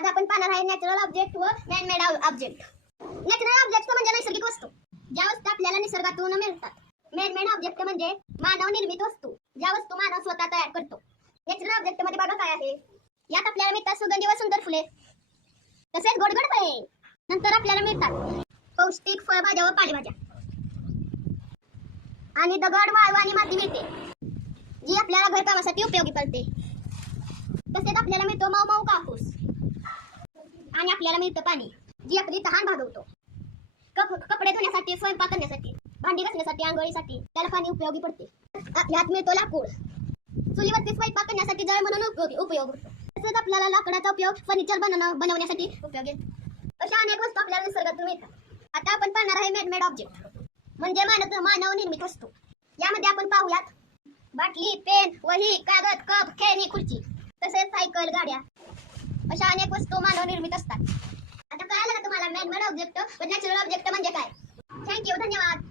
आज आपण पाहणार आहे नॅचरल ऑब्जेक्ट व man made object. Natural object म्हणजे नैसर्गिक वस्तू, ज्या वस्तू आपल्याला निसर्गातून मिळतात. मॅन मेड ऑब्जेक्ट म्हणजे मानव निर्मित वस्तू, ज्या वस्तू मानव स्वतः तयार करतो. नॅचरल ऑब्जेक्ट मध्ये बघा काय आहे. यात आपल्याला मिळतात सुगंधी व सुंदर फुले, तसेच गोडगोड फळे. नंतर आपल्याला मिळतात पौष्टिक फळभाज्या व पालेभाज्या, आणि दगड, वाळू आणि माती मिळते, जी आपल्याला घरकामासाठी उपयोगी पडते. तसेच आपल्याला मिळतो मऊ मऊ कापूस, आणि आपल्याला मिळतं पाणी, जी आपली तहान भागवतो. कपडे धुण्यासाठी, स्वयंपाक करण्यासाठी, भांडी घासण्यासाठी, आंघोळीसाठी त्याला पाणी उपयोगी पडते. यात मिळतो लाकूड, चुलीवरती स्वयंपाक करण्यासाठी जळ म्हणून उपयोग होतो. तसेच आपल्याला लाकडाचा उपयोग फर्निचर बनवण्यासाठी उपयोगी येतो. अशा अनेक वस्तू आपल्याला निसर्गातून मिळतात. आता आपण पाहणार आहे मेड ऑब्जेक्ट म्हणजे मानव निर्मित वस्तू. यामध्ये आपण पाहूयात बाटली, पेन, वही, कागद, कप, खेळणी, खुर्ची, तसेच सायकल, गाड्या. अशा अनेक वस्तू मानव निर्मित असतात. आता कळालं का तुम्हाला मॅन मेड ऑब्जेक्ट व नॅचरल ऑब्जेक्ट म्हणजे काय? थँक्यू, धन्यवाद.